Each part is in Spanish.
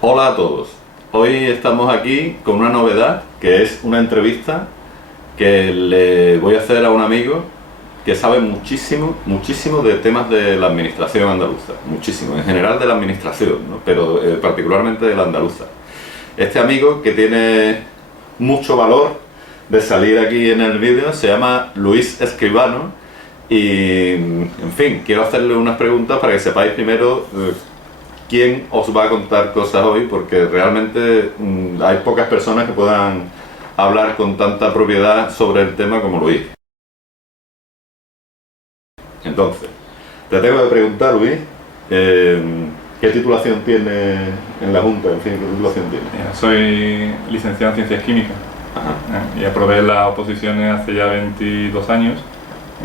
Hola a todos. Hoy estamos aquí con una novedad que es una entrevista que le voy a hacer a un amigo que sabe muchísimo, muchísimo de temas de la administración andaluza. Muchísimo, en general de la administración, ¿no? Pero particularmente de la andaluza. Este amigo que tiene mucho valor de salir aquí en el vídeo se llama Luis Escribano y, en fin, quiero hacerle unas preguntas para que sepáis primero quién os va a contar cosas hoy, porque realmente hay pocas personas que puedan hablar con tanta propiedad sobre el tema como Luis. Entonces, te tengo que preguntar, Luis, ¿qué titulación tiene en la Junta? En fin, ¿qué titulación tiene? Mira, soy licenciado en Ciencias Químicas. Ajá. Y aprobé las oposiciones hace ya 22 años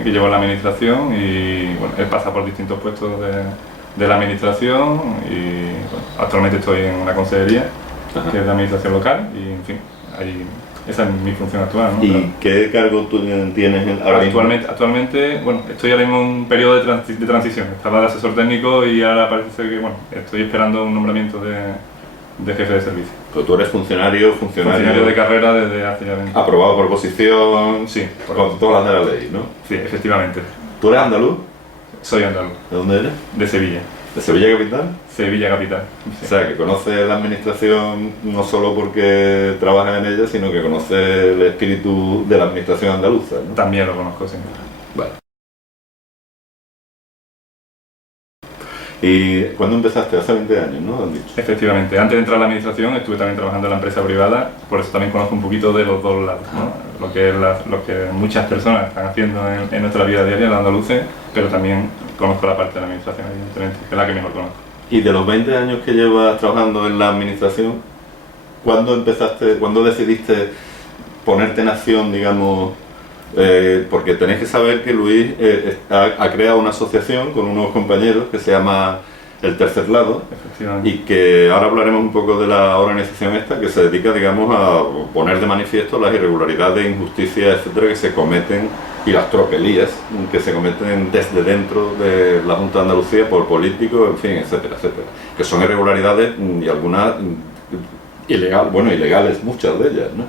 que llevo en la administración y bueno, he pasado por distintos puestos de la administración y bueno, actualmente estoy en una consejería que es de administración local y en fin, esa es mi función actual, ¿no? ¿Y qué cargo tú tienes ahora mismo? Actualmente, bueno, estoy ahora mismo en un periodo de transición. Estaba de asesor técnico y ahora parece ser que, bueno, estoy esperando un nombramiento de jefe de servicio. Pero tú eres funcionario de carrera desde hace ya 20 años. Aprobado por oposición, Sí, con todas las de la ley, ¿no? Sí, efectivamente. ¿Tú eres andaluz? Soy andaluz. ¿De dónde eres? De Sevilla. ¿De Sevilla capital? Sevilla capital. Sí. O sea, que conoce la administración no solo porque trabaja en ella, sino que conoce el espíritu de la administración andaluza, ¿no? También lo conozco, sí. Vale. ¿Y cuándo empezaste? Hace 20 años, ¿no? Han dicho. Efectivamente. Antes de entrar a la administración estuve también trabajando en la empresa privada, por eso también conozco un poquito de los dos lados, ¿no? Lo que muchas personas están haciendo en nuestra vida diaria, los andaluces, pero también conozco la parte de la administración, evidentemente, que es la que mejor conozco. Y de los 20 años que llevas trabajando en la administración, ¿cuándo decidiste ponerte en acción, digamos? Porque tenéis que saber que Luis ha creado una asociación con unos compañeros que se llama El Tercer Lado y que ahora hablaremos un poco de la organización esta que se dedica, digamos, a poner de manifiesto las irregularidades, injusticias, etcétera, que se cometen y las tropelías que se cometen desde dentro de la Junta de Andalucía por políticos, en fin, etcétera, etcétera, que son irregularidades y algunas ilegales, muchas de ellas, ¿no?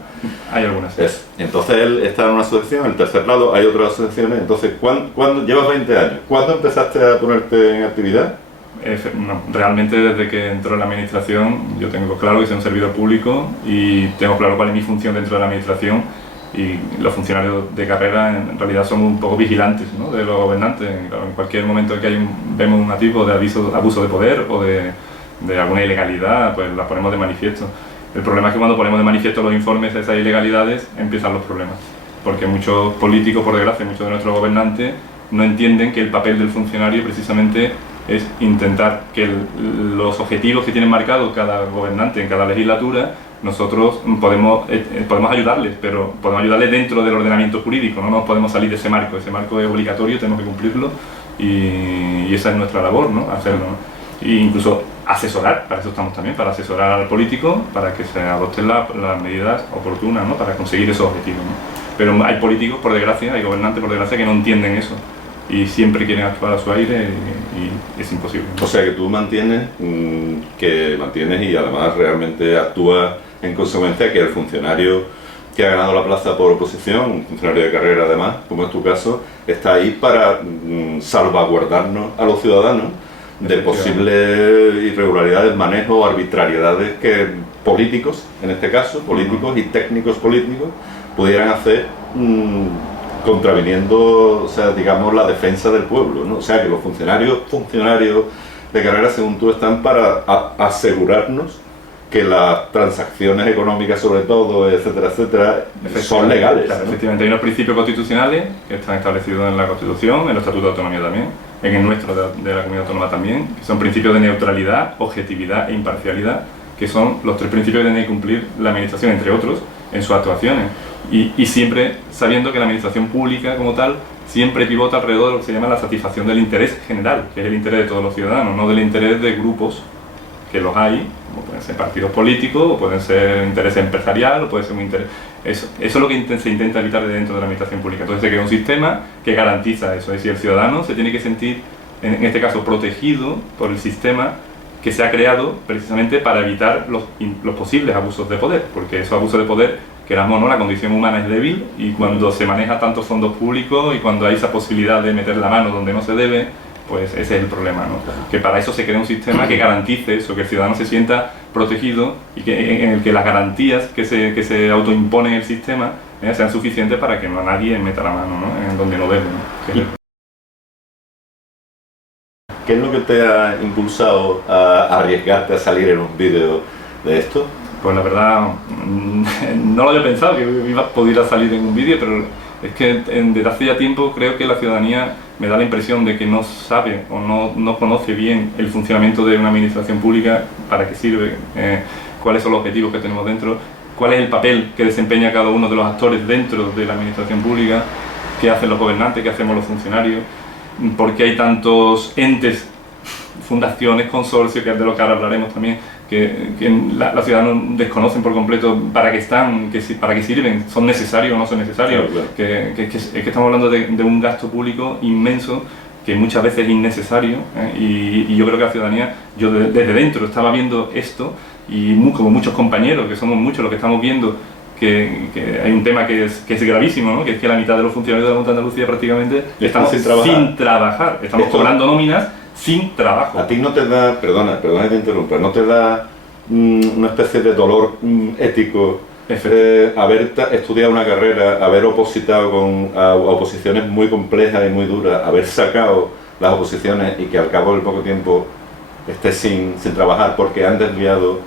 Hay algunas. Entonces él está en una asociación, El Tercer Lado, hay otras asociaciones. Entonces, ¿cuándo llevas 20 años? ¿Cuándo empezaste a ponerte en actividad? No, realmente desde que entró en la administración yo tengo claro que soy un servidor público y tengo claro cuál es mi función dentro de la administración y los funcionarios de carrera en realidad somos un poco vigilantes, ¿no?, de los gobernantes. Claro, en cualquier momento que vemos un atisbo de abuso de poder o de alguna ilegalidad, pues la ponemos de manifiesto. El problema es que cuando ponemos de manifiesto los informes de esas ilegalidades empiezan los problemas, porque muchos políticos, por desgracia, muchos de nuestros gobernantes no entienden que el papel del funcionario precisamente es intentar que los objetivos que tienen marcados cada gobernante en cada legislatura, nosotros podemos ayudarles, pero podemos ayudarles dentro del ordenamiento jurídico, no nos podemos salir de ese marco es obligatorio, tenemos que cumplirlo y esa es nuestra labor, ¿no?, hacerlo, ¿no? E incluso asesorar, para eso estamos también, para asesorar al político, para que se adopten las medidas oportunas, ¿no?, para conseguir esos objetivos, ¿no? Pero hay políticos, por desgracia, hay gobernantes, por desgracia, que no entienden eso y siempre quieren actuar a su aire y es imposible, ¿no? O sea que tú mantienes y además realmente actúas en consecuencia que el funcionario que ha ganado la plaza por oposición, un funcionario de carrera además, como es tu caso, está ahí para salvaguardarnos a los ciudadanos de posibles irregularidades, manejos o arbitrariedades que políticos, en este caso, políticos y técnicos políticos, pudieran hacer contraviniendo, o sea, digamos, la defensa del pueblo, ¿no? O sea, que los funcionarios de carrera, según tú, están para asegurarnos que las transacciones económicas, sobre todo, etcétera, etcétera, son legales, claro, ¿no? Efectivamente, hay unos principios constitucionales que están establecidos en la Constitución, en el Estatuto de Autonomía también, en el nuestro de la Comunidad Autónoma también, que son principios de neutralidad, objetividad e imparcialidad, que son los tres principios que tiene que cumplir la Administración, entre otros, en sus actuaciones. Y siempre sabiendo que la Administración pública, como tal, siempre pivota alrededor de lo que se llama la satisfacción del interés general, que es el interés de todos los ciudadanos, no del interés de grupos, que los hay, como pueden ser partidos políticos, o pueden ser interés empresarial, o puede ser un interés... Eso es lo que se intenta evitar dentro de la administración pública. Entonces se crea un sistema que garantiza eso, es decir, el ciudadano se tiene que sentir, en este caso, protegido por el sistema que se ha creado precisamente para evitar los posibles abusos de poder, porque esos abusos de poder, queramos o no, la condición humana es débil, y cuando se maneja tantos fondos públicos y cuando hay esa posibilidad de meter la mano donde no se debe, pues ese es el problema, ¿no? Que para eso se crea un sistema que garantice eso, que el ciudadano se sienta protegido y en el que las garantías que se autoimponen en el sistema sean suficientes para que nadie meta la mano, ¿no?, en donde no debe, ¿no? ¿Qué es lo que te ha impulsado a arriesgarte a salir en un vídeo de esto? Pues la verdad, no lo había pensado que pudiera salir en un vídeo, pero es que desde hace ya tiempo creo que la ciudadanía me da la impresión de que no sabe o no conoce bien el funcionamiento de una administración pública, para qué sirve, cuáles son los objetivos que tenemos dentro, cuál es el papel que desempeña cada uno de los actores dentro de la administración pública, qué hacen los gobernantes, qué hacemos los funcionarios, por qué hay tantos entes, fundaciones, consorcios, que es de lo que ahora hablaremos también, que los ciudadanos desconocen por completo para qué están, para qué sirven, son necesarios o no son necesarios. Claro. Que estamos hablando de un gasto público inmenso que muchas veces es innecesario, y yo creo que la ciudadanía, yo desde dentro estaba viendo esto, y como muchos compañeros, que somos muchos los que estamos viendo que hay un tema que es gravísimo, ¿no?, que es que la mitad de los funcionarios de la Junta de Andalucía prácticamente estamos sin trabajar, estamos cobrando nóminas sin trabajo. A ti no te da, perdona que te interrumpa, no te da una especie de dolor ético haber estudiado una carrera, haber opositado a oposiciones muy complejas y muy duras, haber sacado las oposiciones y que al cabo del poco tiempo estés sin trabajar porque han desviado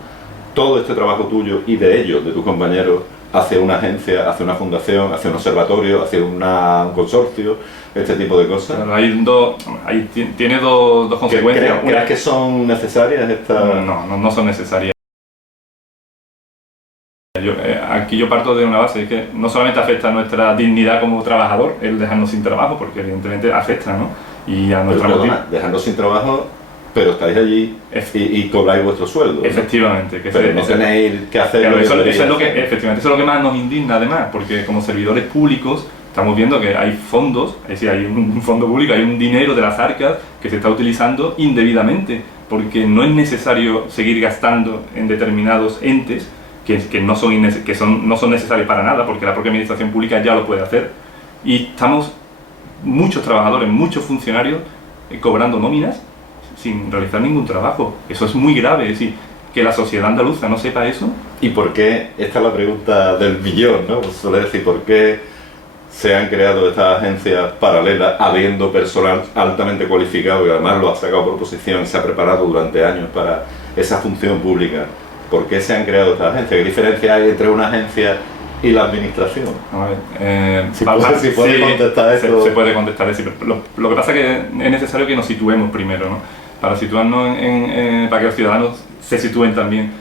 todo este trabajo tuyo y de ellos, de tus compañeros, hacia una agencia, hacia una fundación, hacia un observatorio, hacia un consorcio, este tipo de cosas? Claro, tiene dos consecuencias. ¿Crees que son necesarias estas...? No son necesarias. Aquí yo parto de una base, es que no solamente afecta a nuestra dignidad como trabajador el dejarnos sin trabajo, porque evidentemente afecta, ¿no? Y a nuestra dejarnos sin trabajo, pero estáis allí y cobráis vuestro sueldo, ¿no? Efectivamente. Pero no tenéis que hacer... Claro, eso es lo que más nos indigna, además, porque como servidores públicos estamos viendo que hay fondos, es decir, hay un fondo público, hay un dinero de las arcas que se está utilizando indebidamente, porque no es necesario seguir gastando en determinados entes que no son necesarios para nada, porque la propia administración pública ya lo puede hacer, y estamos muchos trabajadores, muchos funcionarios cobrando nóminas sin realizar ningún trabajo. Eso es muy grave, es decir, que la sociedad andaluza no sepa eso. ¿Y por qué? Esta es la pregunta del millón, ¿no? Pues suele decir, ¿por qué se han creado estas agencias paralelas habiendo personal altamente cualificado y además lo ha sacado por oposición y se ha preparado durante años para esa función pública? ¿Por qué se han creado estas agencias? ¿Qué diferencia hay entre una agencia y la administración? A ver, si puede contestar esto. Se puede contestar eso. Lo que pasa es que es necesario que nos situemos primero, ¿no? Para situarnos para que los ciudadanos se sitúen también.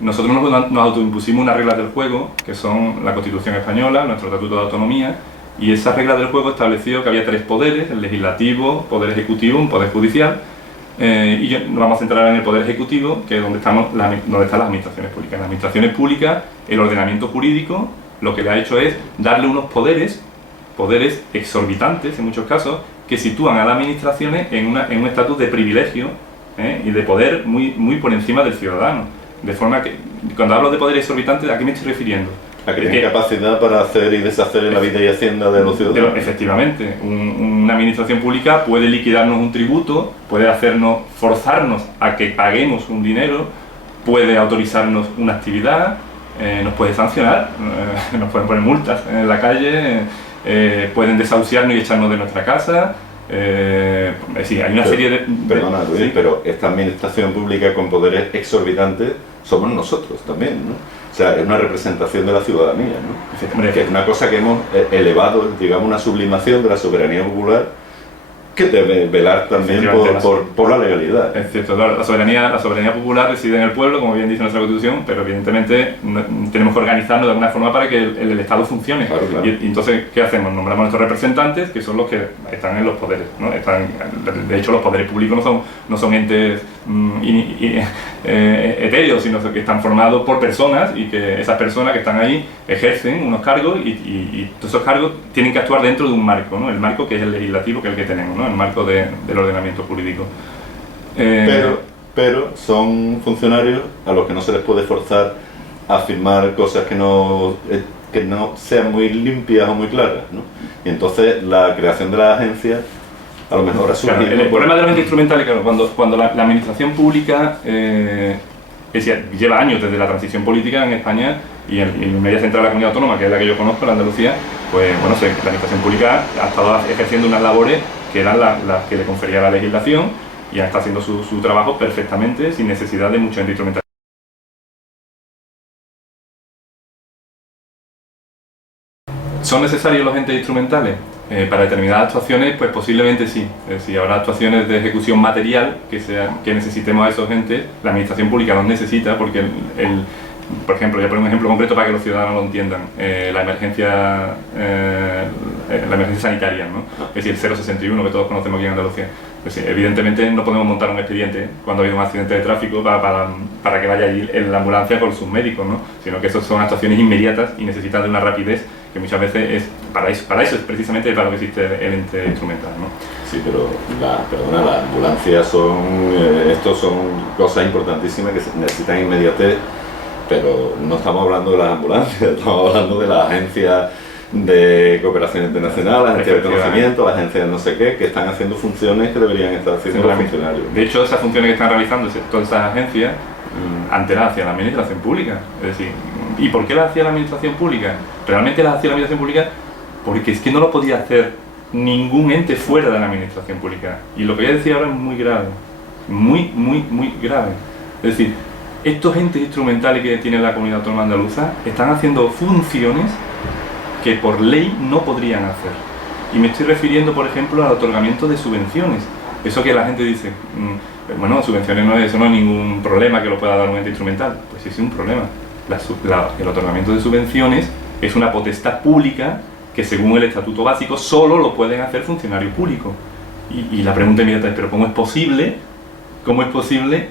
Nosotros nos autoimpusimos unas reglas del juego, que son la Constitución española, nuestro Estatuto de Autonomía, y esas reglas del juego estableció que había tres poderes: el legislativo, poder ejecutivo, un poder judicial. Y nos vamos a centrar en el Poder Ejecutivo, que es donde están las administraciones públicas. En las administraciones públicas, el ordenamiento jurídico lo que le ha hecho es darle unos poderes exorbitantes en muchos casos, que sitúan a las administraciones en un estatus de privilegio y de poder muy por encima del ciudadano. De forma que, cuando hablo de poder exorbitante, ¿a qué me estoy refiriendo? A que tiene capacidad para hacer y deshacer en la vida y hacienda de los ciudadanos. Efectivamente, una administración pública puede liquidarnos un tributo, puede forzarnos a que paguemos un dinero, puede autorizarnos una actividad, nos puede sancionar, nos pueden poner multas en la calle, pueden desahuciarnos y echarnos de nuestra casa. Sí, hay una serie de... Perdona, Luis, ¿sí? Pero esta administración pública con poderes exorbitantes somos nosotros también, ¿no? O sea, es una representación de la ciudadanía, ¿no? Que es una cosa que hemos elevado, digamos, una sublimación de la soberanía popular, que debe velar también por la legalidad. Es cierto, la soberanía popular reside en el pueblo, como bien dice nuestra Constitución, pero evidentemente tenemos que organizarnos de alguna forma para que el Estado funcione. Claro, claro. Y entonces, ¿qué hacemos? Nombramos a nuestros representantes, que son los que están en los poderes, ¿no? De hecho, los poderes públicos no son entes etéreos, sino que están formados por personas, y que esas personas que están ahí ejercen unos cargos, y todos esos cargos tienen que actuar dentro de un marco, ¿no? El marco que es el legislativo, que es el que tenemos, ¿no? El marco del ordenamiento jurídico. Pero pero son funcionarios a los que no se les puede forzar a firmar cosas que no sean muy limpias o muy claras, ¿no? Y entonces la creación de la agencia a lo mejor ha surgido... Claro, el problema de los entes instrumentales, claro, cuando la administración pública lleva años desde la transición política en España y en media central de la comunidad autónoma, que es la que yo conozco, la Andalucía, pues bueno, la administración pública ha estado ejerciendo unas labores que eran las que le confería la legislación y está haciendo su trabajo perfectamente sin necesidad de muchos entes instrumentales. ¿Son necesarios los entes instrumentales? Para determinadas actuaciones, pues posiblemente sí. Es decir, habrá actuaciones de ejecución material que necesitemos a esos entes. La administración pública los necesita porque, por ejemplo, voy a poner un ejemplo concreto para que los ciudadanos lo entiendan. La emergencia sanitaria, ¿no? Es decir, el 061 que todos conocemos aquí en Andalucía. Pues sí, evidentemente no podemos montar un expediente cuando ha habido un accidente de tráfico para que vaya allí en la ambulancia con sus médicos, ¿no? Sino que eso son actuaciones inmediatas y necesitan de una rapidez que muchas veces es para eso es precisamente para lo que existe el ente instrumental, ¿no? Sí, pero las ambulancias son cosas importantísimas que necesitan inmediatez, pero no estamos hablando de las ambulancias, estamos hablando de la agencia de cooperación internacional, la agencia de conocimiento, la agencia de no sé qué, que están haciendo funciones que deberían estar haciendo los funcionarios. De hecho, esas funciones que están realizando todas esas agencias, antes las hacía la administración pública. Es decir, ¿y por qué las hacía la administración pública? Realmente las hacía la administración pública porque es que no lo podía hacer ningún ente fuera de la administración pública. Y lo que voy a decir ahora es muy grave, muy grave. Es decir, estos entes instrumentales que tiene la comunidad autónoma andaluza están haciendo funciones que por ley no podrían hacer. Y me estoy refiriendo, por ejemplo, al otorgamiento de subvenciones. Eso que la gente dice, bueno, subvenciones eso no es ningún problema que lo pueda dar un ente instrumental. Pues sí, es un problema. El otorgamiento de subvenciones es una potestad pública que según el Estatuto Básico solo lo pueden hacer funcionarios públicos. Y la pregunta inmediata es, ¿pero cómo es posible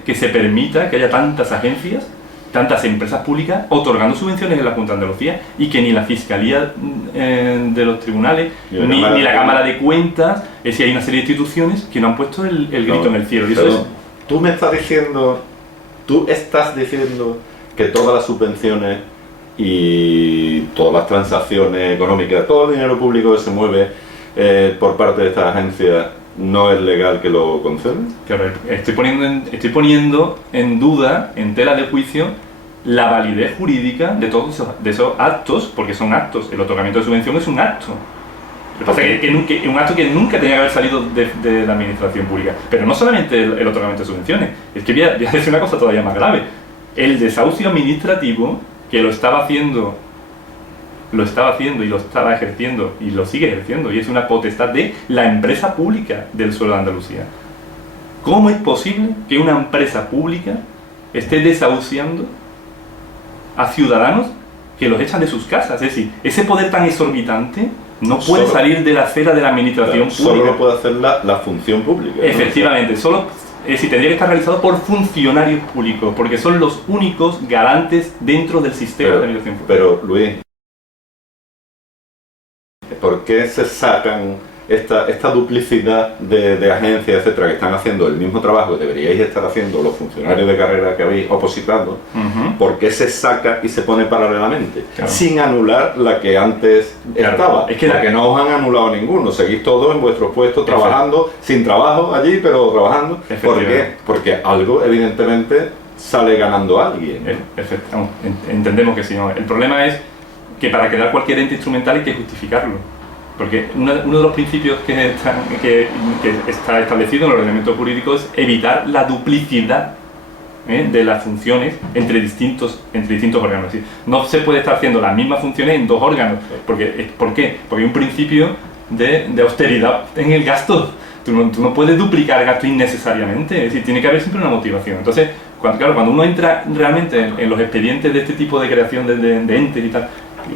que se permita que haya tantas agencias, tantas empresas públicas otorgando subvenciones en la Junta de Andalucía y que ni la Fiscalía de los tribunales ni la Cámara de Cuentas, es decir, hay una serie de instituciones que no han puesto el grito en el cielo? Y eso tú estás diciendo que todas las subvenciones y todas las transacciones económicas, todo el dinero público que se mueve por parte de estas agencias no es legal que lo concedan. Claro, estoy poniendo en duda, en tela de juicio, la validez jurídica de todos esos actos, porque son actos. El otorgamiento de subvención es un acto. Lo que pasa es que es un acto que nunca tenía que haber salido de la administración pública. Pero no solamente el otorgamiento de subvenciones, es que voy a decir una cosa todavía más grave. El desahucio administrativo, que lo estaba haciendo y lo estaba ejerciendo y lo sigue ejerciendo, y es una potestad de la empresa pública del suelo de Andalucía. ¿Cómo es posible que una empresa pública esté desahuciando a ciudadanos que los echan de sus casas? Es decir, ese poder tan exorbitante no puede salir de la esfera de la administración pública. Solo lo puede hacer la función pública, ¿no? Efectivamente, es decir, tendría que estar realizado por funcionarios públicos, porque son los únicos garantes dentro del sistema de administración pública. Pero, Luis, ¿por qué se sacan esta duplicidad de agencias, etcétera, que están haciendo el mismo trabajo que deberíais estar haciendo los funcionarios de carrera que habéis opositado? ¿Por qué se saca y se pone paralelamente? Claro. Sin anular la que antes estaba. Es que porque no os han anulado ninguno, seguís todos en vuestros puestos trabajando, sin trabajo allí, pero trabajando. ¿Por qué? Porque algo evidentemente sale ganando alguien, ¿no? Entendemos que sí, no. El problema es que para crear cualquier ente instrumental hay que justificarlo. Porque uno de los principios que está establecido en el ordenamiento jurídico es evitar la duplicidad de las funciones entre distintos órganos. Es decir, no se puede estar haciendo las mismas funciones en dos órganos. ¿Por qué? Porque hay un principio de austeridad en el gasto. Tú no puedes duplicar gasto innecesariamente. Es decir, tiene que haber siempre una motivación. Entonces, cuando uno entra realmente en los expedientes de este tipo de creación de entes y tal,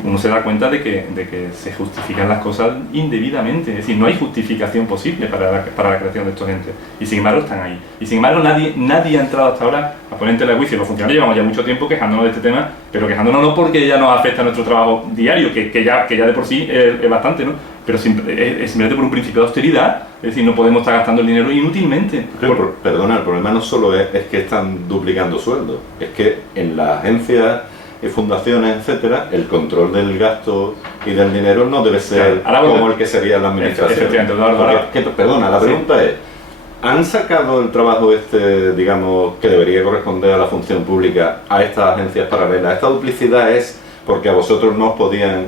uno se da cuenta de que se justifican las cosas indebidamente. Es decir, no hay justificación posible para la creación de estos entes. Y sin embargo están ahí. Y sin embargo nadie ha entrado hasta ahora a poner en tela de juicio. Los funcionarios llevamos ya mucho tiempo quejándonos de este tema, pero quejándonos no porque ya nos afecta a nuestro trabajo diario, que ya de por sí es bastante, ¿no? pero es simplemente por un principio de austeridad, es decir, no podemos estar gastando el dinero inútilmente. Perdona, el problema no solo es que están duplicando sueldos, es que en las agencias, fundaciones, etcétera, el control del gasto y del dinero no debe ser como el que sería la administración. Perdona, la pregunta es, ¿han sacado el trabajo digamos, que debería corresponder a la función pública a estas agencias paralelas? ¿Esta duplicidad es porque a vosotros no os podían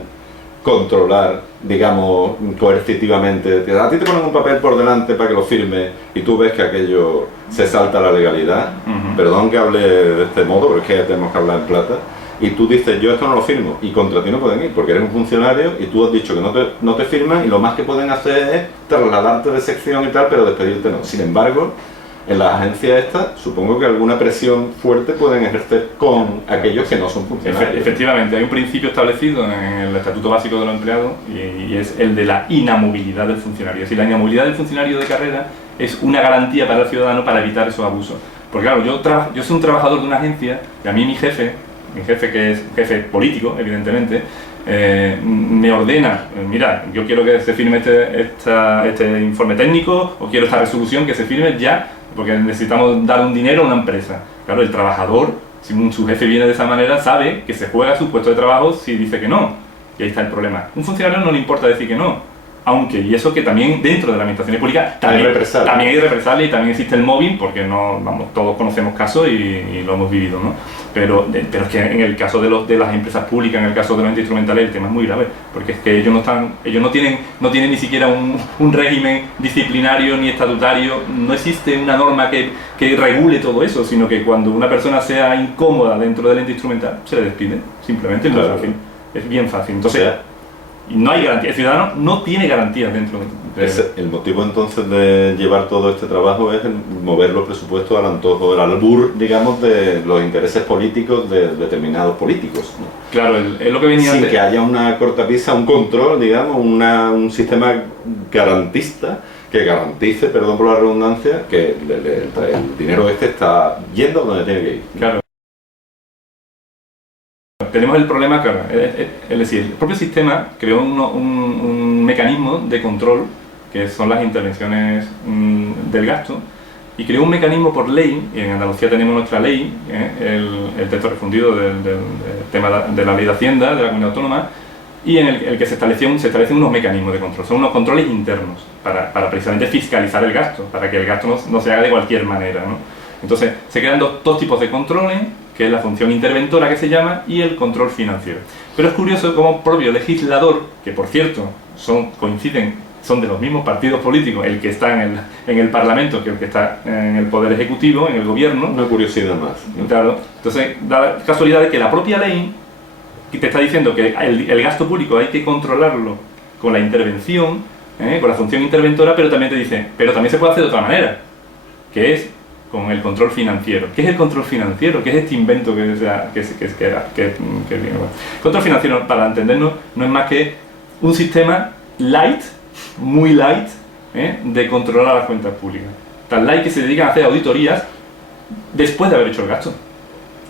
controlar, digamos, coercitivamente? A ti te ponen un papel por delante para que lo firmes y tú ves que aquello se salta a la legalidad. Perdón que hable de este modo, pero es que ya tenemos que hablar en plata. Y tú dices, yo esto no lo firmo, y contra ti no pueden ir, porque eres un funcionario y tú has dicho que no te firman, y lo más que pueden hacer es trasladarte de sección y tal, pero despedirte no. Sin embargo, en las agencias estas, supongo que alguna presión fuerte pueden ejercer con aquellos que no son funcionarios. Efectivamente, hay un principio establecido en el Estatuto Básico de los Empleados, y es el de la inamovilidad del funcionario. Es decir, la inamovilidad del funcionario de carrera es una garantía para el ciudadano para evitar esos abusos. Porque claro, yo soy un trabajador de una agencia, y a mí mi jefe, que es un jefe político, evidentemente, me ordena, mira, yo quiero que se firme este informe técnico, o quiero esta resolución que se firme ya, porque necesitamos dar un dinero a una empresa. Claro, el trabajador, si su jefe viene de esa manera, sabe que se juega su puesto de trabajo si dice que no. Y ahí está el problema. Un funcionario no le importa decir que no. Aunque, y eso que también dentro de la administración pública también hay represalia y también existe el mobbing, porque todos conocemos casos y lo hemos vivido, ¿no? Pero es que en el caso de las empresas públicas, en el caso de los entes instrumentales, el tema es muy grave, porque es que ellos no tienen ni siquiera un régimen disciplinario ni estatutario, no existe una norma que regule todo eso, sino que cuando una persona sea incómoda dentro del ente instrumental, se le despide, simplemente, es muy fácil, es bien fácil. Entonces, y no hay garantía, el ciudadano no tiene garantías dentro de... El motivo entonces de llevar todo este trabajo es mover los presupuestos al antojo, del albur, digamos, de los intereses políticos de determinados políticos, ¿no? Claro, es lo que venía sin que haya una cortapisa, un control, digamos, un sistema garantista que garantice, perdón por la redundancia, que el dinero está yendo donde tiene que ir. Claro. Tenemos el problema, claro, es decir, el propio sistema creó un mecanismo de control, que son las intervenciones del gasto, y creó un mecanismo por ley, y en Andalucía tenemos nuestra ley, el texto refundido del tema de la ley de Hacienda, de la comunidad autónoma, y en el que se establecen unos mecanismos de control, son unos controles internos, para precisamente fiscalizar el gasto, para que el gasto no se haga de cualquier manera, ¿no? Entonces, se crean dos tipos de controles, que es la función interventora que se llama, y el control financiero. Pero es curioso cómo propio legislador, que por cierto son de los mismos partidos políticos, el que está en el Parlamento que el que está en el Poder Ejecutivo, en el Gobierno. Una curiosidad más, ¿no? Claro, entonces da la casualidad de que la propia ley que te está diciendo que el gasto público hay que controlarlo con la intervención, con la función interventora, pero también te dice, pero también se puede hacer de otra manera, que es con el control financiero. ¿Qué es el control financiero? ¿Qué es este invento que control financiero, para entendernos, no es más que un sistema light, muy light, de controlar las cuentas públicas. Tan light que se dedican a hacer auditorías después de haber hecho el gasto.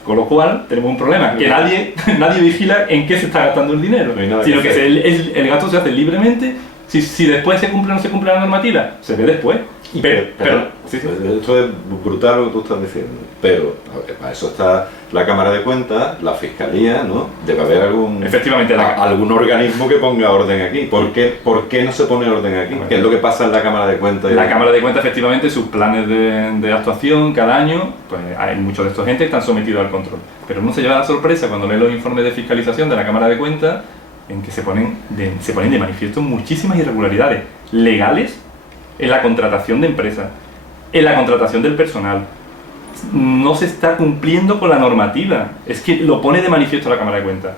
Con lo cual tenemos un problema, que nadie vigila en qué se está gastando el dinero, sino que el gasto se hace libremente. Si después se cumple o no se cumple la normativa, se ve después. Pero sí. Esto es brutal lo que tú estás diciendo, pero para eso está la Cámara de Cuentas, la Fiscalía, ¿no? Debe haber algún organismo que ponga orden aquí. ¿Por qué no se pone orden aquí? ¿Qué es lo que pasa en la Cámara de Cuentas? La Cámara de Cuentas, efectivamente, sus planes de actuación cada año, pues hay muchos de estos gente que están sometidos al control. Pero uno se lleva la sorpresa cuando lee los informes de fiscalización de la Cámara de Cuentas, en que se ponen de manifiesto muchísimas irregularidades legales en la contratación de empresas, en la contratación del personal. No se está cumpliendo con la normativa. Es que lo pone de manifiesto la Cámara de Cuentas.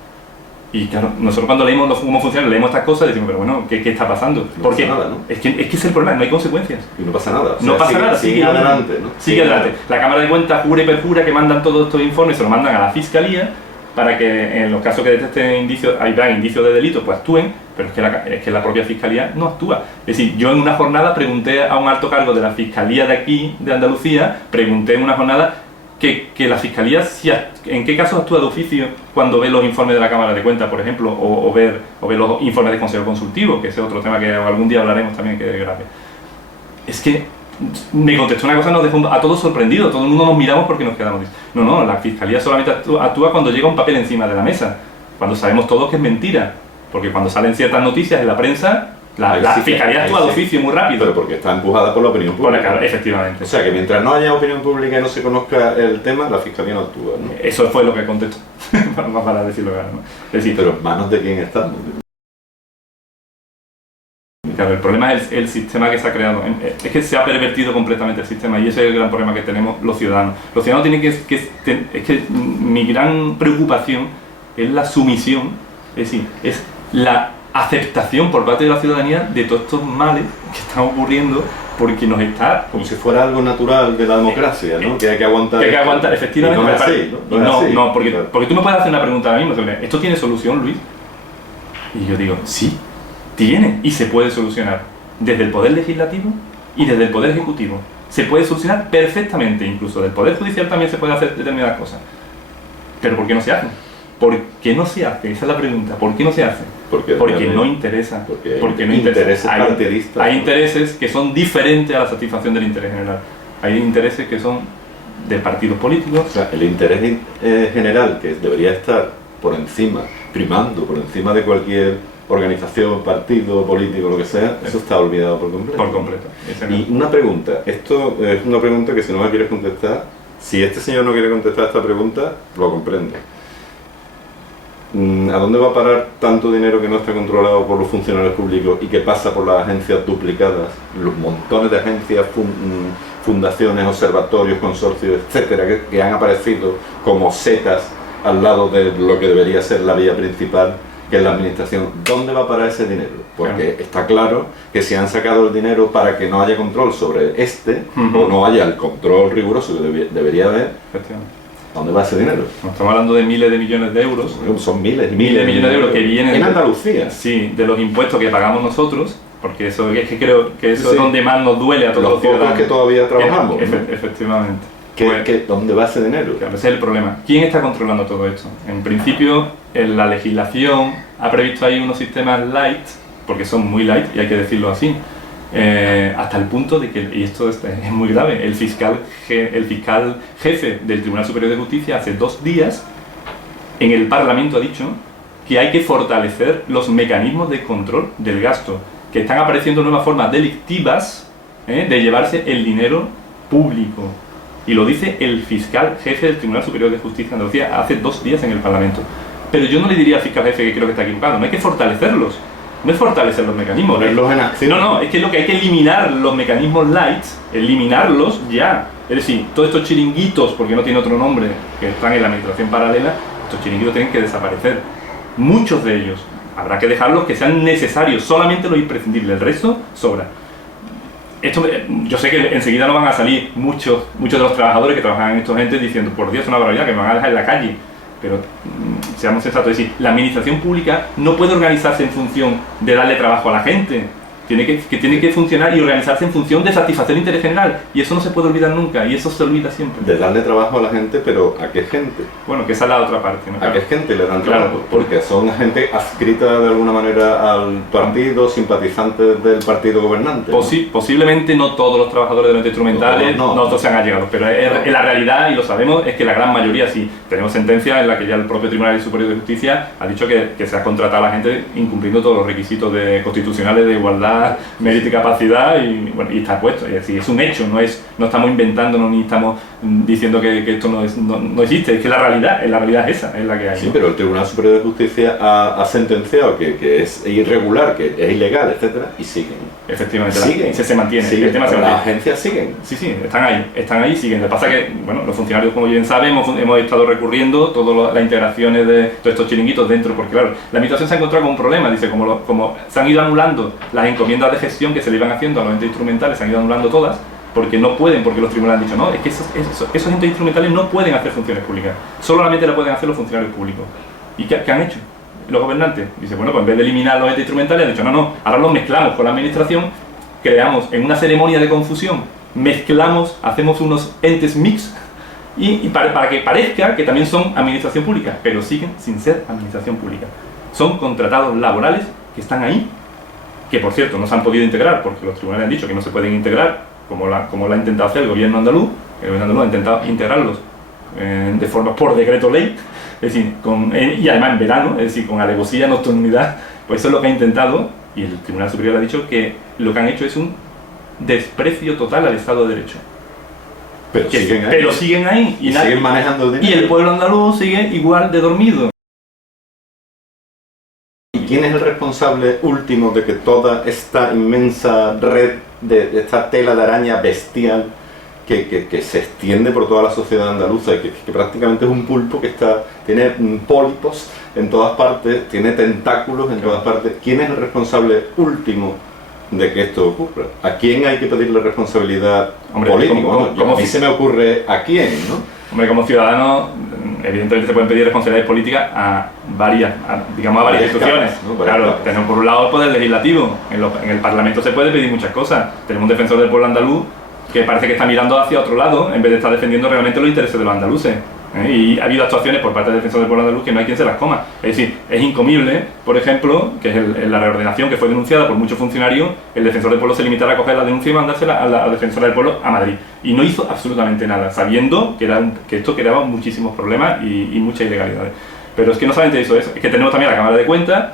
Y claro, nosotros cuando leemos cómo funciona, leemos estas cosas y decimos, pero bueno, ¿qué está pasando? No pasa nada, ¿no? Es que es el problema, no hay consecuencias. Y no pasa nada. No pasa nada, sigue adelante, ¿no? Sigue adelante. La Cámara de Cuentas jura y perjura que mandan todos estos informes, se los mandan a la Fiscalía, para que en los casos que detecten indicios de delito, pues actúen, pero es que la propia Fiscalía no actúa. Es decir, yo en una jornada pregunté a un alto cargo de la Fiscalía de aquí, de Andalucía, pregunté en una jornada que la Fiscalía, ¿en qué casos actúa de oficio cuando ve los informes de la Cámara de Cuentas, por ejemplo, o ve los informes del Consejo Consultivo, que ese es otro tema que algún día hablaremos también, que es grave? Es que me contestó una cosa, nos dejó a todos sorprendidos, todo el mundo nos miramos porque nos quedamos. No, la Fiscalía solamente actúa cuando llega un papel encima de la mesa, cuando sabemos todos que es mentira, porque cuando salen ciertas noticias en la prensa, la Fiscalía actúa de oficio muy rápido. Pero porque está empujada por la opinión pública. Claro, efectivamente. O sea, que mientras no haya opinión pública y no se conozca el tema, la Fiscalía no actúa, ¿no? Eso fue lo que contestó, para decirlo claro, ¿no? Es decir, pero en manos de quién está. Claro, el problema es el sistema que se ha creado. Es que se ha pervertido completamente el sistema y ese es el gran problema que tenemos los ciudadanos. Los ciudadanos tienen es que mi gran preocupación es la sumisión, es decir, es la aceptación por parte de la ciudadanía de todos estos males que están ocurriendo, porque nos está... Como si fuera algo natural de la democracia, ¿no? Que hay que aguantar. Que hay que aguantar, efectivamente. No es así, ¿no? No es así. No, porque, claro. Porque tú me puedes hacer una pregunta ahora mismo, ¿esto tiene solución, Luis? Y yo digo, sí, tiene y se puede solucionar desde el Poder Legislativo y desde el Poder Ejecutivo. Se puede solucionar perfectamente, incluso del Poder Judicial también se puede hacer determinadas cosas. Pero ¿por qué no se hace? ¿Por qué no se hace? Esa es la pregunta. ¿Por qué no se hace? Porque no interesa. Porque no interesa. Hay intereses que son diferentes a la satisfacción del interés general. Hay intereses que son de partidos políticos. O sea, el interés general, que debería estar por encima, primando por encima de cualquier organización, partido, político, lo que sea, eso está olvidado por completo. Por completo. Y una pregunta, esto es una pregunta que si no la quieres contestar, si este señor no quiere contestar esta pregunta, lo comprendo. ¿A dónde va a parar tanto dinero que no está controlado por los funcionarios públicos y que pasa por las agencias duplicadas, los montones de agencias, fundaciones, observatorios, consorcios, etcétera, que han aparecido como setas al lado de lo que debería ser la vía principal, que es la administración? ¿Dónde va a parar ese dinero? Porque está claro que si han sacado el dinero para que no haya control sobre o no haya el control riguroso que debería haber, ¿dónde va ese dinero? Estamos hablando de miles de millones de euros. Son miles de millones de euros que vienen en Andalucía. Sí, de los impuestos que pagamos nosotros, porque eso es que creo que eso es donde más nos duele a todos los ciudadanos. Los que todavía trabajamos. Efectivamente. ¿Dónde va ese dinero? Claro, ese es el problema. ¿Quién está controlando todo esto? En principio, la legislación ha previsto ahí unos sistemas light, porque son muy light, y hay que decirlo así, hasta el punto de que, y esto es muy grave, el fiscal jefe del Tribunal Superior de Justicia hace 2 días en el Parlamento ha dicho que hay que fortalecer los mecanismos de control del gasto, que están apareciendo nuevas formas delictivas de llevarse el dinero público. Y lo dice el fiscal jefe del Tribunal Superior de Justicia de Andalucía hace 2 días en el Parlamento. Pero yo no le diría al fiscal jefe que creo que está equivocado, no hay que fortalecerlos. No es fortalecer los mecanismos. Ponerlos en acción. No, es que lo que hay que eliminar los mecanismos light, eliminarlos ya. Es decir, todos estos chiringuitos, porque no tiene otro nombre, que están en la administración paralela, estos chiringuitos tienen que desaparecer. Muchos de ellos. Habrá que dejarlos que sean necesarios, solamente lo imprescindible, el resto sobra. Yo sé que enseguida no van a salir muchos de los trabajadores que trabajan en estos entes diciendo, por Dios, es una barbaridad, que me van a dejar en la calle. Pero seamos sensatos, es decir, la administración pública no puede organizarse en función de darle trabajo a la gente. Tiene que funcionar y organizarse en función de satisfacer el interés general. Y eso no se puede olvidar nunca, y eso se olvida siempre. De darle trabajo a la gente, pero ¿a qué gente? Bueno, que esa es la otra parte, ¿no? ¿A qué gente le dan trabajo? Porque son gente adscrita de alguna manera al partido, simpatizantes del partido gobernante. Posiblemente no todos los trabajadores de los instrumentales, no todos sean allegados, pero en la realidad, y lo sabemos, es que la gran mayoría sí. Tenemos sentencias en la que ya el propio Tribunal Superior de Justicia ha dicho que se ha contratado a la gente incumpliendo todos los requisitos constitucionales de igualdad, mérito y capacidad, y está puesto. Es decir, es un hecho, no estamos inventándonos ni estamos diciendo que esto no existe, es que la realidad es esa, es la que hay. Sí, pero el Tribunal Superior de Justicia ha sentenciado que es irregular, que es ilegal, etcétera, y siguen. Efectivamente, se mantiene. Siguen. El tema se mantiene. Las agencias siguen. Sí, están ahí, siguen. Lo que pasa es que, los funcionarios, como bien saben, hemos estado recurriendo todas las integraciones de todos estos chiringuitos dentro, porque claro, la administración se ha encontrado con un problema, dice, como se han ido anulando las encomiendas de gestión que se le iban haciendo a los entes instrumentales, se han ido anulando todas, porque no pueden, porque los tribunales han dicho, no, es que esos entes instrumentales no pueden hacer funciones públicas, solamente la pueden hacer los funcionarios públicos. ¿Y qué han hecho los gobernantes? Dice, bueno, pues en vez de eliminar los entes instrumentales, han dicho, no, ahora los mezclamos con la administración, creamos en una ceremonia de confusión, hacemos unos entes mix, y para que parezca que también son administración pública, pero siguen sin ser administración pública. Son contratados laborales que están ahí, que por cierto no se han podido integrar porque los tribunales han dicho que no se pueden integrar, como lo ha intentado hacer el gobierno andaluz. El gobierno andaluz ha intentado integrarlos de forma por decreto ley, es decir, y además en verano, es decir, con alevosía, nocturnidad. Pues eso es lo que ha intentado, y el Tribunal Superior ha dicho que lo que han hecho es un desprecio total al Estado de Derecho. Pero siguen ahí y siguen manejando el dinero. Y el pueblo andaluz sigue igual de dormido. ¿Y quién es el responsable último de que toda esta inmensa red, de esta tela de araña bestial que se extiende por toda la sociedad andaluza y que prácticamente es un pulpo que tiene pólipos en todas partes, tiene tentáculos en todas partes? ¿Quién es el responsable último de que esto ocurra? ¿A quién hay que pedirle responsabilidad política? A mí se me ocurre a quién, ¿no? Hombre, como ciudadano, evidentemente se pueden pedir responsabilidades políticas a varias instituciones. ¿no? Claro, tenemos por un lado el Poder Legislativo, en el Parlamento se puede pedir muchas cosas. Tenemos un defensor del pueblo andaluz que parece que está mirando hacia otro lado en vez de estar defendiendo realmente los intereses de los andaluces. Y ha habido actuaciones por parte del defensor del pueblo andaluz que no hay quien se las coma. Es decir, es incomible, por ejemplo, que es la reordenación que fue denunciada por muchos funcionarios, el defensor del pueblo se limitara a coger la denuncia y mandársela a la defensora del pueblo a Madrid. Y no hizo absolutamente nada, sabiendo que esto creaba muchísimos problemas y muchas ilegalidades. Pero es que no solamente eso, es que tenemos también la Cámara de Cuentas,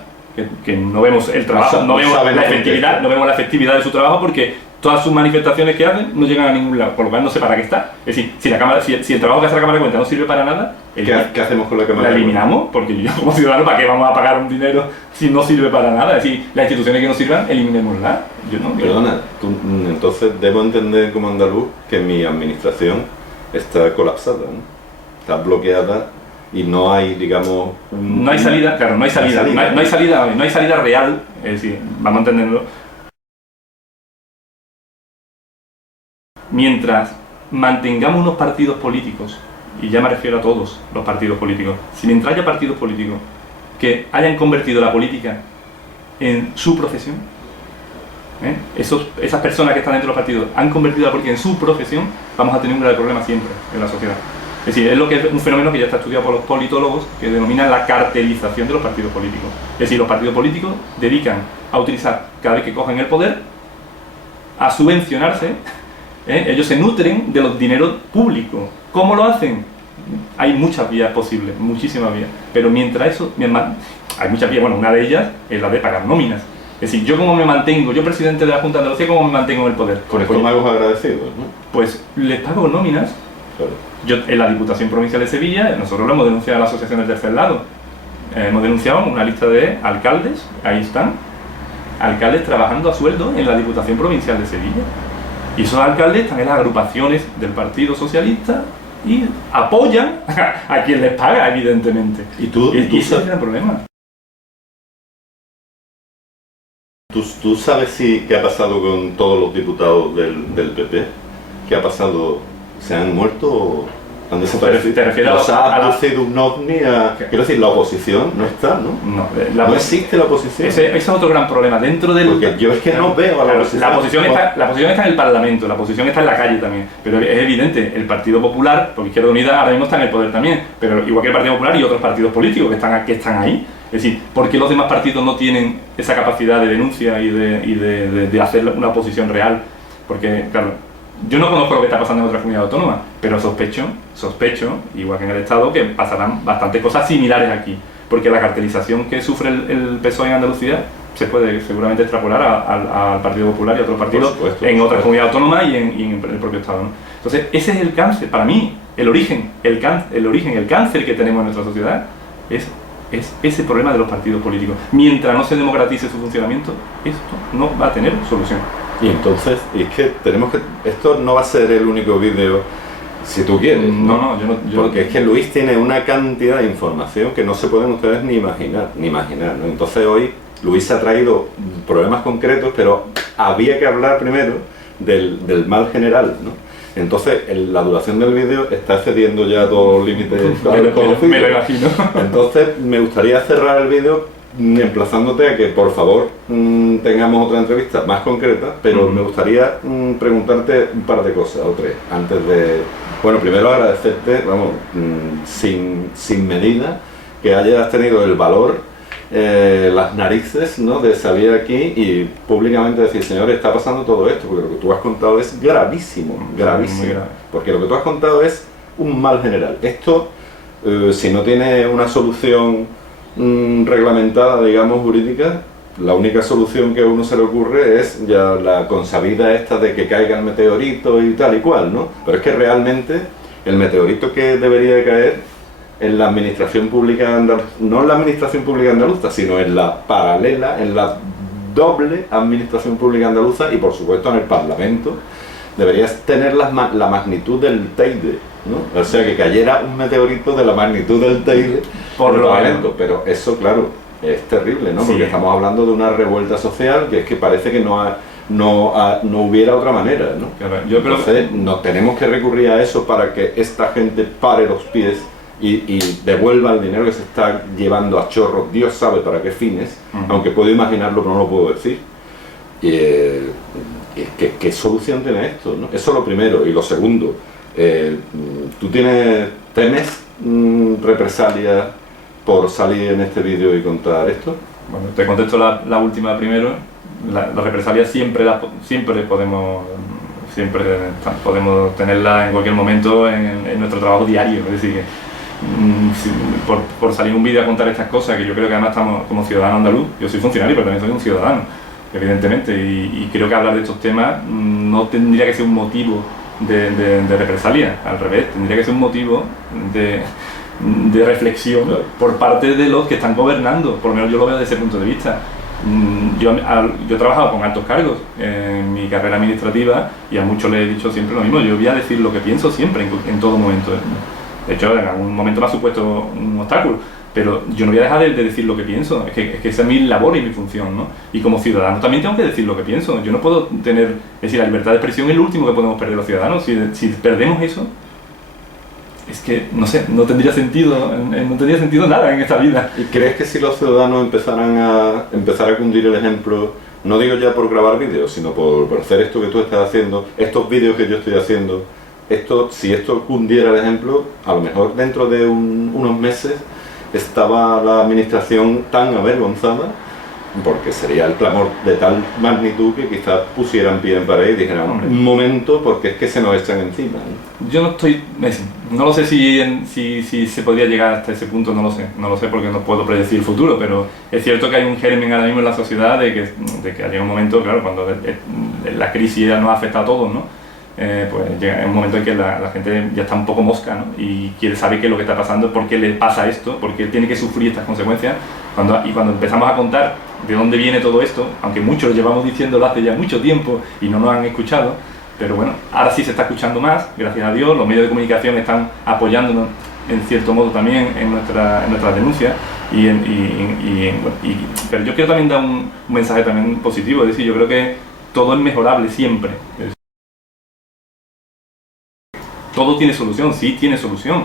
que no vemos el trabajo, no vemos la efectividad de su trabajo, porque todas sus manifestaciones que hacen no llegan a ningún lado, por lo cual no sé para qué está. Es decir, si el trabajo que hace la Cámara de Cuentas no sirve para nada, ¿qué hacemos con la Cámara de Cuentas? La eliminamos, porque yo como ciudadano, ¿para qué vamos a pagar un dinero si no sirve para nada? Es decir, las instituciones que no sirvan, eliminémoslas. Perdona, entonces debo entender como andaluz que mi administración está colapsada, ¿no? Está bloqueada y no hay, digamos... No hay salida, claro, no hay salida real, es decir, vamos a entenderlo. Mientras mantengamos unos partidos políticos, y ya me refiero a todos los partidos políticos, si mientras haya partidos políticos que hayan convertido la política en su profesión, esas personas que están dentro de los partidos han convertido la política en su profesión, vamos a tener un grave problema siempre en la sociedad. Es decir, es un fenómeno que ya está estudiado por los politólogos, que denominan la cartelización de los partidos políticos. Es decir, los partidos políticos dedican a utilizar, cada vez que cogen el poder, a subvencionarse. Ellos se nutren de los dineros públicos. ¿Cómo lo hacen? Hay muchas vías posibles, muchísimas vías. Pero mientras eso, hay muchas vías. Bueno, una de ellas es la de pagar nóminas. Es decir, yo como me mantengo, yo presidente de la Junta de Andalucía, ¿cómo me mantengo en el poder? Con estómagos agradecidos, ¿no? Pues les pago nóminas. Claro. Yo en la Diputación Provincial de Sevilla, nosotros lo hemos denunciado a la Asociación del Tercer Lado. Hemos denunciado una lista de alcaldes, ahí están, alcaldes trabajando a sueldo en la Diputación Provincial de Sevilla. Y esos alcaldes están en las agrupaciones del Partido Socialista y apoyan a quien les paga, evidentemente. ¿Y tú ese es el problema. ¿Tú sabes qué ha pasado con todos los diputados del PP? ¿Qué ha pasado? ¿Se han muerto o han desaparecido? ¿Te refieres ¿Los ha abducido un ovni? Quiero decir, la oposición no está, ¿no? No existe la oposición. Ese es otro gran problema. Dentro del... Porque yo es que no veo a la oposición. La oposición está en el Parlamento, la oposición está en la calle también. Pero es evidente, el Partido Popular, porque Izquierda Unida ahora mismo está en el poder también, pero igual que el Partido Popular y otros partidos políticos que están ahí. Es decir, ¿por qué los demás partidos no tienen esa capacidad de denuncia y de hacer una oposición real? Porque, claro, yo no conozco lo que está pasando en otras comunidades autónomas, pero sospecho, igual que en el Estado, que pasarán bastantes cosas similares aquí. Porque la cartelización que sufre el PSOE en Andalucía se puede seguramente extrapolar al Partido Popular y a otros partidos en otras comunidades autónomas y en el propio Estado, ¿no? Entonces, ese es el cáncer, para mí, el cáncer que tenemos en nuestra sociedad es ese problema de los partidos políticos. Mientras no se democratice su funcionamiento, esto no va a tener solución. Y entonces, es que esto no va a ser el único vídeo, si tú quieres. Porque es que Luis tiene una cantidad de información que no se pueden ustedes ni imaginar, ¿no? Entonces hoy Luis ha traído problemas concretos, pero había que hablar primero del mal general, ¿no? Entonces, la duración del vídeo está excediendo ya todos los límites conocidos. Me lo imagino. Entonces, me gustaría cerrar el vídeo emplazándote a que, por favor, tengamos otra entrevista más concreta, pero me gustaría preguntarte un par de cosas o tres antes Bueno, primero agradecerte, vamos, sin medida, que hayas tenido el valor, las narices, ¿no?, de salir aquí y públicamente decir, señores, está pasando todo esto, porque lo que tú has contado es gravísimo, gravísimo. Muy grave. Porque lo que tú has contado es un mal general. Esto, si no tiene una solución reglamentada, digamos, jurídica, la única solución que a uno se le ocurre es ya la consabida esta de que caiga el meteorito y tal y cual, ¿no? Pero es que realmente el meteorito que debería de caer en la administración pública andaluza, no en la administración pública andaluza, sino en la paralela, en la doble administración pública andaluza y por supuesto en el Parlamento, debería tener la magnitud del Teide, ¿no? O sea, que cayera un meteorito de la magnitud del Teide Por lo Parlamento, pero eso, claro, es terrible, ¿no? Porque Sí. estamos hablando de una revuelta social que es que parece que no hubiera otra manera, ¿no? Claro, yo creo Entonces, nos tenemos que recurrir a eso para que esta gente pare los pies y devuelva el dinero que se está llevando a chorros, Dios sabe para qué fines, aunque puedo imaginarlo, pero no lo puedo decir. ¿Qué solución tiene esto, ¿no? Eso es lo primero. Y lo segundo, ¿tú temes represalias por salir en este vídeo y contar esto? Bueno, te contesto la última primero. Las represalias siempre podemos tenerla en cualquier momento en nuestro trabajo diario. Es decir, que, por salir un vídeo a contar estas cosas, que yo creo que además estamos como ciudadano andaluz, yo soy funcionario pero también soy un ciudadano, evidentemente, y creo que hablar de estos temas no tendría que ser un motivo de represalia, al revés, tendría que ser un motivo de reflexión por parte de los que están gobernando, por lo menos yo lo veo desde ese punto de vista. Yo he trabajado con altos cargos en mi carrera administrativa y a muchos les he dicho siempre lo mismo, yo voy a decir lo que pienso siempre, en todo momento. De hecho, en algún momento me ha supuesto un obstáculo, pero yo no voy a dejar de decir lo que pienso, es que esa es mi labor y mi función, ¿no? Y como ciudadano también tengo que decir lo que pienso, yo no puedo tener, es decir, la libertad de expresión es lo último que podemos perder los ciudadanos, si perdemos eso, es que, no sé, no tendría sentido nada en esta vida. ¿Y crees que si los ciudadanos empezaran a cundir el ejemplo, no digo ya por grabar vídeos, sino por hacer esto que tú estás haciendo, estos vídeos que yo estoy haciendo, si esto cundiera el ejemplo, a lo mejor dentro de unos meses estaba la administración tan avergonzada, porque sería el clamor de tal magnitud que quizás pusieran pie en pared y dijeran, un momento, porque es que se nos echan encima, ¿no? Yo no lo sé si se podría llegar hasta ese punto, no lo sé porque no puedo predecir el futuro, pero es cierto que hay un germen ahora mismo en la sociedad de que llega un momento, claro, cuando la crisis ya nos ha afectado a todos, ¿no? Pues llega un momento en que la gente ya está un poco mosca, ¿no? Y quiere saber qué es lo que está pasando, por qué le pasa esto, por qué tiene que sufrir estas consecuencias. Cuando empezamos a contar de dónde viene todo esto, aunque muchos lo llevamos diciéndolo hace ya mucho tiempo y no nos han escuchado, pero bueno, ahora sí se está escuchando más, gracias a Dios, los medios de comunicación están apoyándonos en cierto modo también en nuestras denuncias, pero yo quiero también dar un mensaje también positivo, es decir, yo creo que todo es mejorable siempre. Todo tiene solución, sí tiene solución.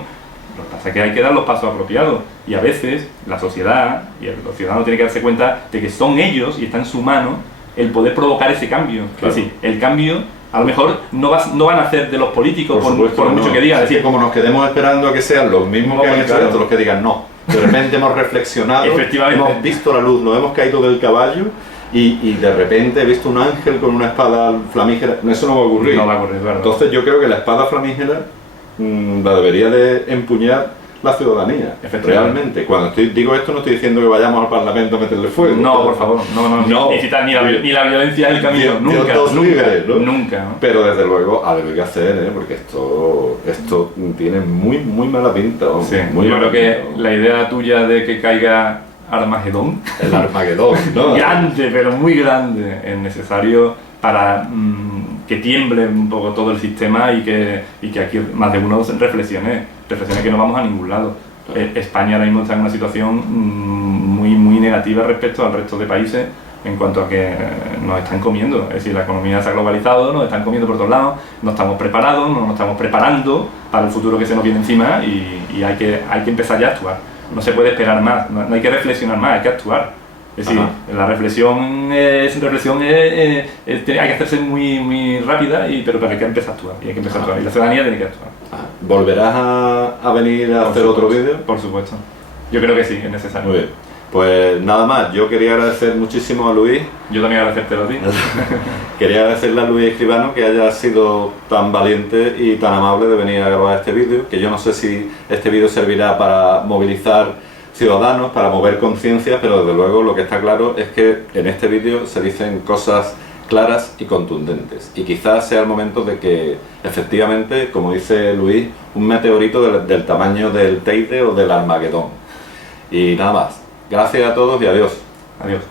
Lo que pasa es que hay que dar los pasos apropiados y a veces la sociedad y los ciudadanos tienen que darse cuenta de que son ellos y está en su mano el poder provocar ese cambio. Claro. Es decir, el cambio a lo mejor no van a hacer de los políticos por mucho que digan. Es decir, como nos quedemos esperando a que sean los mismos que han hecho esto, los que digan no. De repente hemos reflexionado, hemos visto la luz, nos hemos caído del caballo y de repente he visto un ángel con una espada flamígera. Eso no va a ocurrir. No va a ocurrir, claro. Entonces yo creo que la espada flamígera la debería de empuñar la ciudadanía, realmente. Cuando digo esto no estoy diciendo que vayamos al Parlamento a meterle fuego. No, por favor, no. Ni la violencia es el camino, nunca. Nunca. ¿No? Pero desde luego algo hay que hacer, porque esto tiene muy, muy mala pinta. Sí, yo creo que la idea tuya de que caiga Armagedón, el Armagedón, ¿no? Grande, pero muy grande, es necesario para que tiemble un poco todo el sistema y que aquí más de uno reflexione que no vamos a ningún lado. España ahora mismo está en una situación muy, muy negativa respecto al resto de países en cuanto a que nos están comiendo, es decir, la economía se ha globalizado, nos están comiendo por todos lados, no estamos preparados, no nos estamos preparando para el futuro que se nos viene encima y hay que empezar ya a actuar. No se puede esperar más, no hay que reflexionar más, hay que actuar. Es decir, la reflexión hay que hacerse muy rápida, pero hay que empezar a actuar. Y hay que empezar a actuar. Y la ciudadanía tiene que actuar. ¿Volverás a venir a hacer otro vídeo? Por supuesto. Yo creo que sí, es necesario. Muy bien. Pues nada más, yo quería agradecer muchísimo a Luis. Yo también agradecértelo a ti. Quería agradecerle a Luis Escribano que haya sido tan valiente y tan amable de venir a grabar este vídeo, que yo no sé si este vídeo servirá para movilizar ciudadanos, para mover conciencias, pero desde luego lo que está claro es que en este vídeo se dicen cosas claras y contundentes, y quizás sea el momento de que efectivamente, como dice Luis, un meteorito del tamaño del Teide o del Armagedón. Y nada más, gracias a todos y adiós. Adiós.